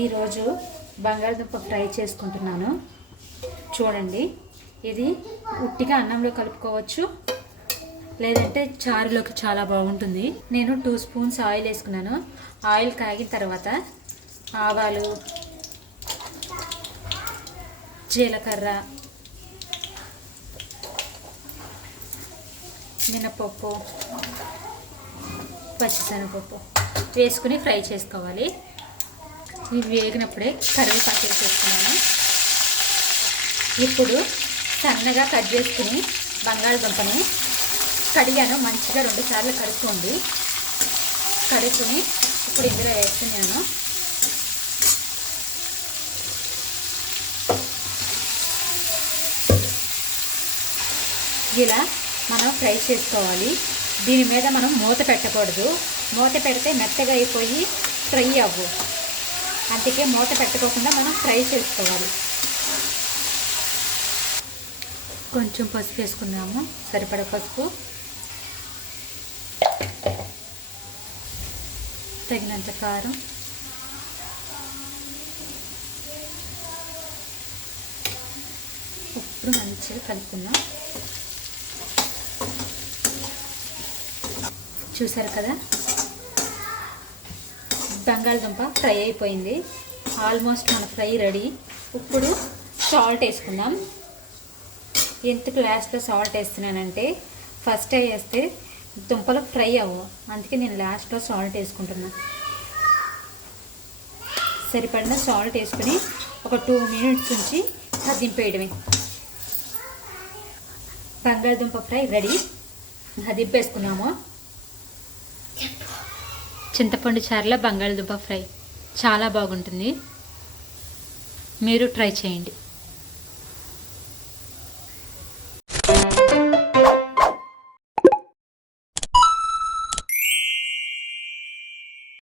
ఈరోజు బంగాళదుంప ఫ్రై చేసుకుంటున్నాను. చూడండి, ఇది ఉట్టిగా అన్నంలో కలుపుకోవచ్చు, లేదంటే చారులోకి చాలా బాగుంటుంది. నేను 2 స్పూన్స్ ఆయిల్ వేసుకున్నాను. ఆయిల్ కాగిన తర్వాత ఆవాలు, జీలకర్ర, మినపప్పు, పచ్చిశనగపప్పు వేసుకుని ఫ్రై చేసుకోవాలి. ఇవి వేగినప్పుడే కరివేపాకు వేసేసుకున్నాను. ఇప్పుడు సన్నగా కట్ చేసుకుని బంగాళదుంపని కడిగాను. మంచిగా 2 సార్లు కడుక్కోండి. కడుక్కుని ఇప్పుడు ఇందులో వేస్తున్నాను. ఇలా మనం ఫ్రై చేసుకోవాలి. దీని మీద మనం మూత పెట్టకూడదు. మూత పెడితే మెత్తగా అయిపోయి ఫ్రై అవ్వు. అందుకే మూత పెట్టుకోకుండా మనం ఫ్రై చేసుకోవాలి. కొంచెం పసుపు వేసుకున్నాము, సరిపడా పసుపు, తగినంత కారం, ఇప్పుడు మంచిగా కలుపుకుందాం. చూసారు కదా, బంగాళదుంప ఫ్రై అయిపోయింది. ఆల్మోస్ట్ మన ఫ్రై రెడీ. ఇప్పుడు సాల్ట్ వేసుకుందాం. ఎందుకు లాస్ట్లో సాల్ట్ వేస్తున్నానంటే, ఫస్ట్ వేస్తే దుంపలు ఫ్రై అవ్వవు, అందుకే నేను లాస్ట్లో సాల్ట్ వేసుకుంటున్నా. సరిపడిన సాల్ట్ వేసుకుని ఒక 2 మినిట్స్ ఉంచి దింపేయడమే. బంగాళదుంప ఫ్రై రెడీ. దింపేసుకున్నాము. చింతపండు చారులో బంగాళదుంప ఫ్రై చాలా బాగుంటుంది. మీరు ట్రై చేయండి.